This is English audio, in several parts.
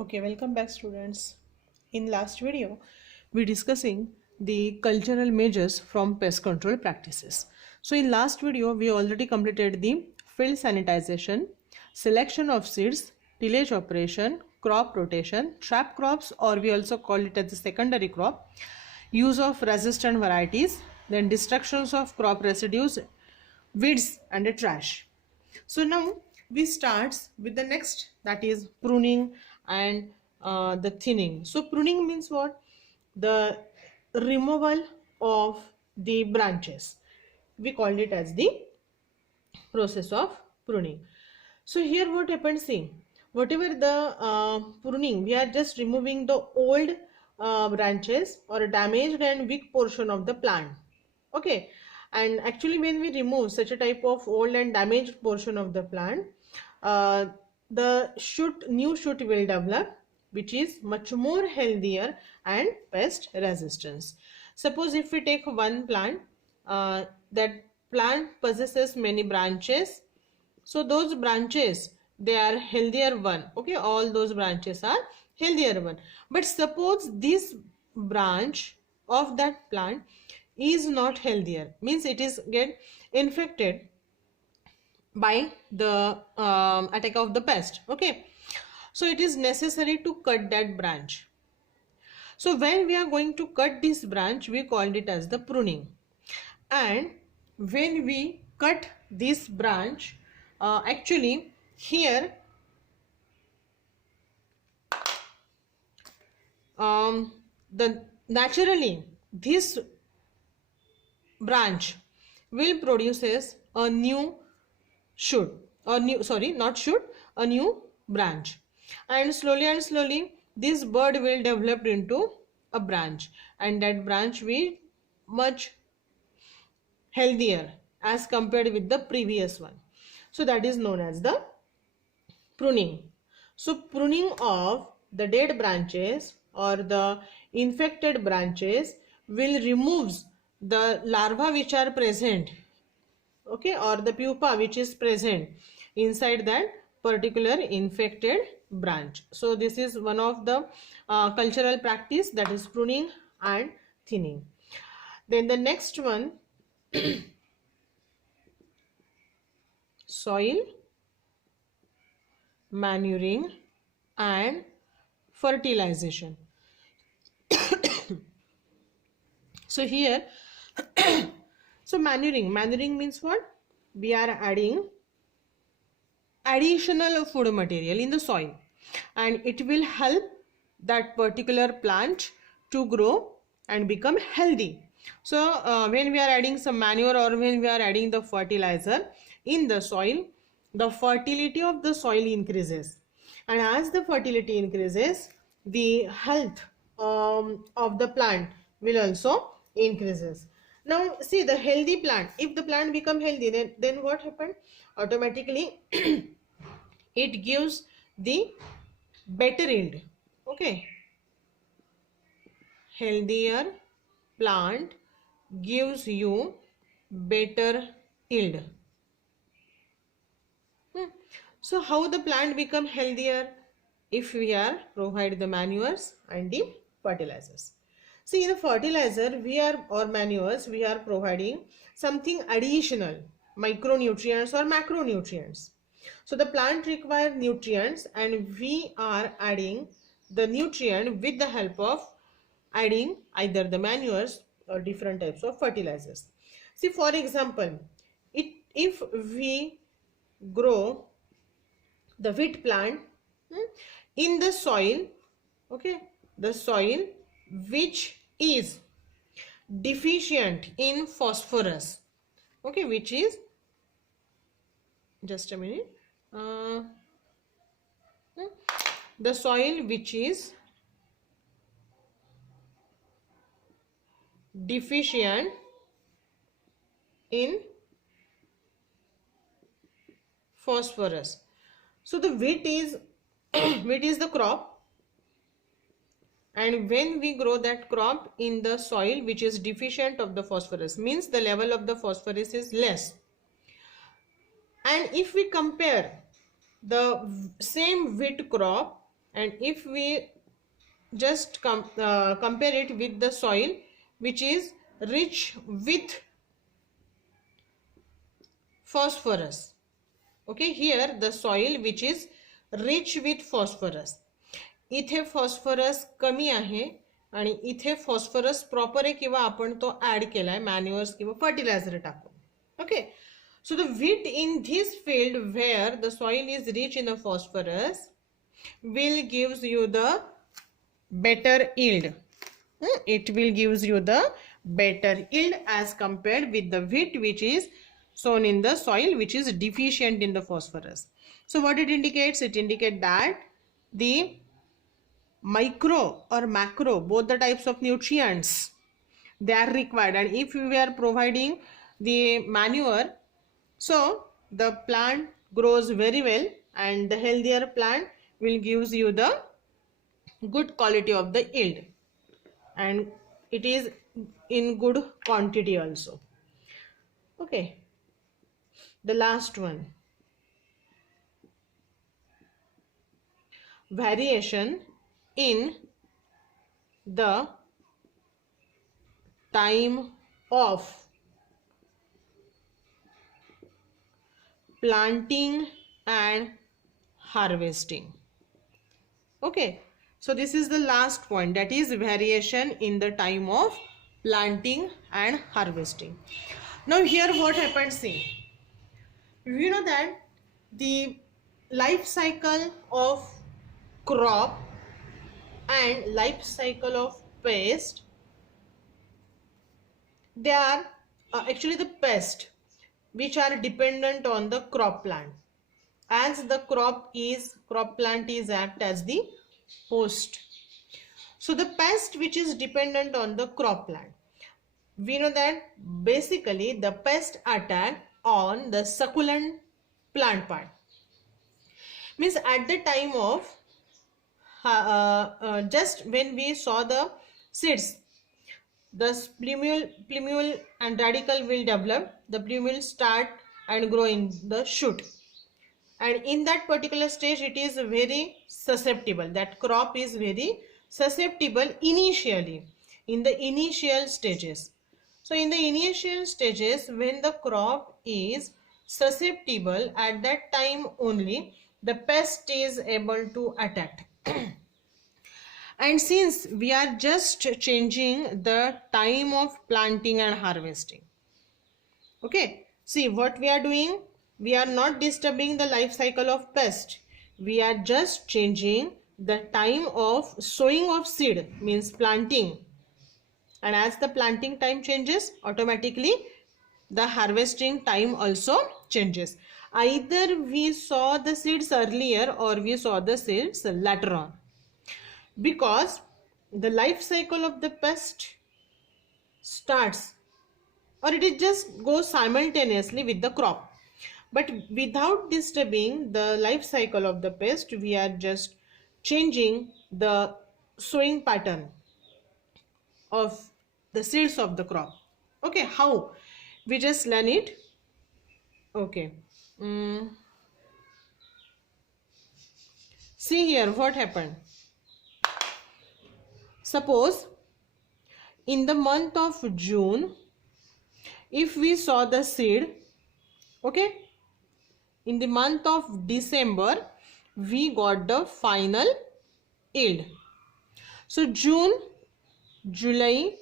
Okay, welcome back students. In last video, we discussing the cultural measures from pest control practices. So in last video, we already completed the field sanitization, selection of seeds, tillage operation, crop rotation, trap crops or we also call it as the secondary crop, use of resistant varieties, then destructions of crop residues, weeds and the trash. So now we start with the next, that is pruning and the thinning. So pruning means what? The removal of the branches. We call it as the process of pruning. So here what happens, see, whatever the pruning, we are just removing the old branches or damaged and weak portion of the plant. Okay, and actually when we remove such a type of old and damaged portion of the plant, uh, the new shoot will develop, which is much more healthier and pest resistance. Suppose if we take one plant, that plant possesses many branches, so those branches, they are healthier one. Okay, all those branches are healthier one. But suppose this branch of that plant is not healthier, means it is get infected by the attack of the pest. Okay, so it is necessary to cut that branch. So when we are going to cut this branch, we called it as the pruning. And when we cut this branch, actually here the naturally this branch will produces a new shoot, or new, sorry, not shoot, a new branch, and slowly this bud will develop into a branch, and that branch will much healthier as compared with the previous one. So that is known as the pruning. So pruning of the dead branches or the infected branches will remove the larvae which are present, okay, or the pupa which is present inside that particular infected branch. So this is one of the cultural practice, that is pruning and thinning. Then the next one, soil manuring and fertilization. So here so manuring means what? We are adding additional food material in the soil, and it will help that particular plant to grow and become healthy. So when we are adding some manure or when we are adding the fertilizer in the soil, the fertility of the soil increases, and as the fertility increases, the health of the plant will also increases. Now see, the healthy plant, if the plant become healthy, then what happened? Automatically it gives the better yield. Okay, healthier plant gives you better yield. So how the plant become healthier? If we are provide the manures and the fertilizers. See, the fertilizer we are, or manures, we are providing something additional, micronutrients or macronutrients. So the plant require nutrients and we are adding the nutrient with the help of adding either the manures or different types of fertilizers. See, for example, if we grow the wheat plant in the soil, okay, the soil which is deficient in phosphorus, okay, which is, just a minute, the soil which is deficient in phosphorus. So the wheat is wheat is the crop, and when we grow that crop in the soil which is deficient of the phosphorus, means the level of the phosphorus is less. And if we compare the same wheat crop and if we just compare it with the soil which is rich with phosphorus. Okay, here the soil which is rich with phosphorus, इथे phosphorus कमी आहे आणि इथे phosphorus proper आहे किंवा आपण तो add केलाय मॅन्युअर्स किंवा फर्टिलायझर टाकून. Okay, so the wheat in this field where the soil is rich in the phosphorus will gives you the better yield. It will gives you the better yield as compared with the wheat which is sown in the soil which is deficient in the phosphorus. So what it indicates? It indicates that the micro or macro, both the types of nutrients, they are required, and if we are providing the manure, so the plant grows very well and the healthier plant will gives you the good quality of the yield, and it is in good quantity also. Okay, the last one, variation in the time of planting and harvesting. Okay, so this is the last point, that is variation in the time of planting and harvesting. Now here what happens, see, we know that the life cycle of crop and life cycle of pest, they are actually the pest which are dependent on the crop plant, as the crop plant is act as the host. So the pest which is dependent on the crop plant, we know that basically the pest attack on the succulent plant part, means at the time of just when we saw the seeds, the plumule and radicle will develop, the plumule start and grow in the shoot, and in that particular stage it is very susceptible, that crop is very susceptible initially in the initial stages. So in the initial stages when the crop is susceptible, at that time only the pest is able to attack. And since we are just changing the time of planting and harvesting, okay, see what we are doing, we are not disturbing the life cycle of pest, we are just changing the time of sowing of seed, means planting, and as the planting time changes, automatically the harvesting time also changes. Either we saw the seeds earlier or we saw the seeds later on, because the life cycle of the pest starts, or it just goes simultaneously with the crop, but without disturbing the life cycle of the pest, we are just changing the sowing pattern of the seeds of the crop. Okay, how? We just learn it. Okay, see here what happened. Suppose in the month of June, if we saw the seed, okay, in the month of December we got the final yield. So June, July,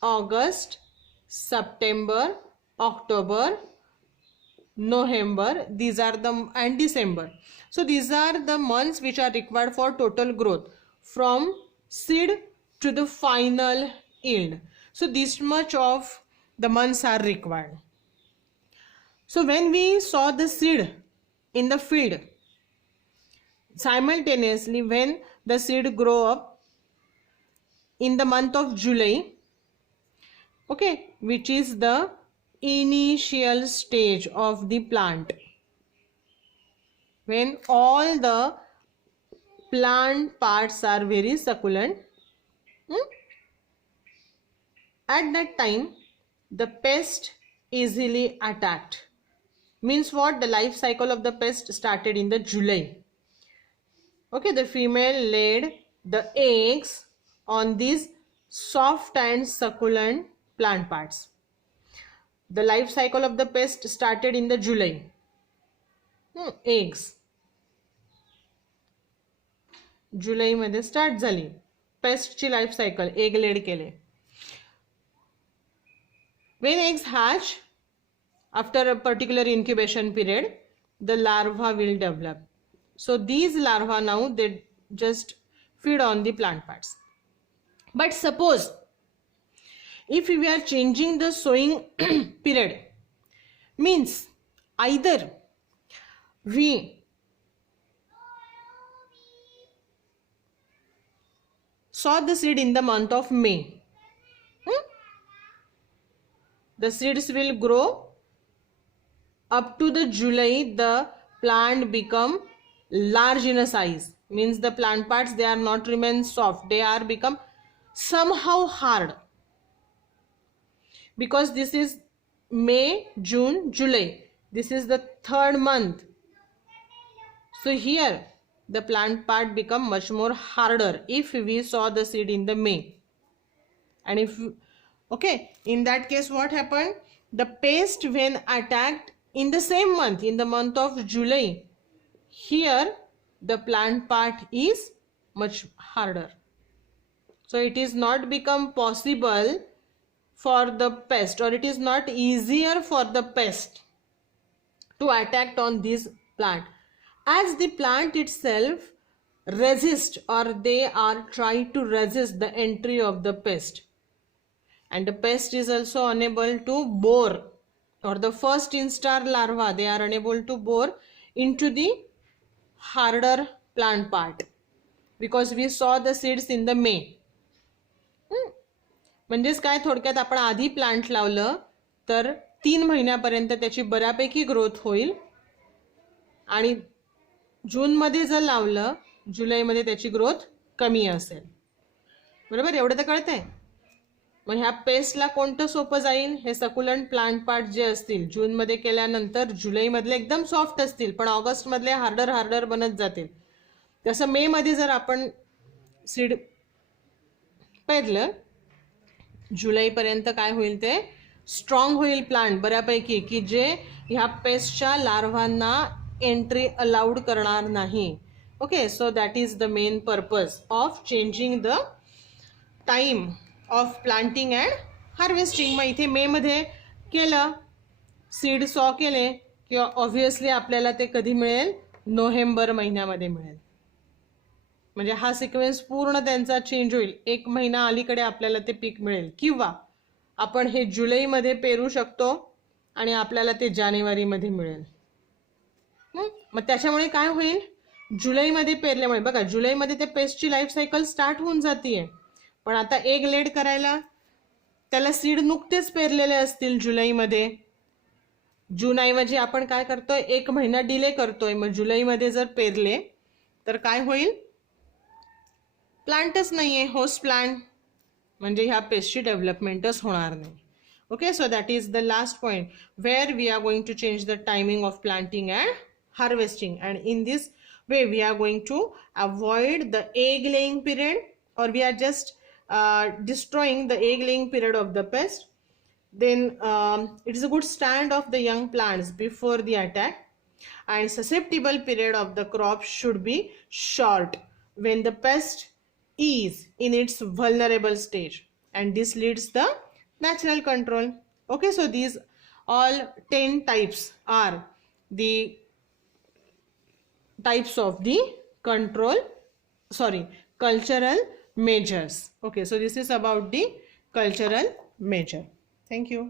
August, September, October, November, these are the, and December. So these are the months which are required for total growth from seed to the final yield. So this much of the months are required. So when we saw the seed in the field, simultaneously when the seed grow up in the month of July, okay, which is the initial stage of the plant, when all the plant parts are very succulent, at that time the pest easily attacked, means what, the life cycle of the pest started in the July. Okay, the female laid the eggs on these soft and succulent plant parts. The life cycle of the pest started in the July. Eggs जुलै मध्ये start झाली. पेस्टची life cycle, egg lead केले. When eggs hatch, after a particular incubation period, the larva will develop. So these larvae now, they just feed on the plant parts. But suppose if we are changing the sowing period, means either we sow the seed in the month of May, the seeds will grow up to the July. The plant become large in a size, means the plant parts, they are not remain soft, they are become somehow hard, because this is May, June, July, this is the third month. So here the plant part become much more harder if we sow the seed in the May. And if okay, in that case what happened, the pest when attacked in the same month, in the month of July, here the plant part is much harder. So it is not become possible for the pest, or it is not easier for the pest to attack on this plant, as the plant itself resist, or they are trying to resist the entry of the pest. And the pest is also unable to bore, or the first instar larva, they are unable to bore into the harder plant part, because we saw the seeds in the May. म्हणजेच काय, थोडक्यात आपण आधी plant लावलं तर 3 महिन्यापर्यंत त्याची बऱ्यापैकी ग्रोथ होईल, आणि जून मध्ये जर लावलं, जुलै मध्ये त्याची ग्रोथ कमी असेल. बरोबर, एवढं तर कळतंय. मग ह्या पेस्टला कोणतं सोपं जाईल, हे सकुलंट प्लांट पार्ट जे असतील जून मध्ये केल्यानंतर जुलै मधले एकदम सॉफ्ट असतील, पण ऑगस्ट मधले हार्डर हार्डर बनत जातील. तसं मे मध्ये जर आपण सीड पेरलं, जुलै पर्यंत काय होईल, ते स्ट्रॉंग होईल प्लांट बऱ्यापैकी, की जे ह्या पेस्टच्या लार्वांना एंट्री अलाउड करणार नाही. Okay, so that is the main purpose of changing the time of planting and harvesting. मग इथे मे मध्ये केलं, सीड सॉ केले, किंवा ऑब्व्हियसली आपल्याला ते कधी मिळेल, नोव्हेंबर महिन्यामध्ये मिळेल. म्हणजे हा सिक्वेन्स पूर्ण त्यांचा चेंज होईल. 1 महिना अलीकडे आपल्याला ते पीक मिळेल, किंवा आपण हे जुलैमध्ये पेरू शकतो आणि आपल्याला ते जानेवारीमध्ये मिळेल. मग त्याच्यामुळे काय होईल, जुलैमध्ये पेरल्यामुळे बघा, जुलैमध्ये ते पेस्टची लाईफ सायकल स्टार्ट होऊन जातीये. पण आता एग लेड करायला त्याला सीड नुकतेच पेरलेले असतील जुलैमध्ये. जूनऐवजी आपण काय करतोय, 1 महिना डिले करतोय. मग जुलैमध्ये जर पेरले तर काय होईल, प्लांटच नाहीये, होस्ट प्लांट, म्हणजे ह्या पेस्टची डेव्हलपमेंटच होणार नाही. Okay, so that is the last point where we are going to change the timing of planting and harvesting. And in this way we are going to avoid the egg laying period, or we are just destroying the egg laying period of the pest. Then it is a good stand of the young plants before the attack, and susceptible period of the crop should be short when the pest is in its vulnerable stage, and this leads the natural control. Okay, so these all 10 types are the types of the cultural measures. Okay, so this is about the cultural measure. Thank you.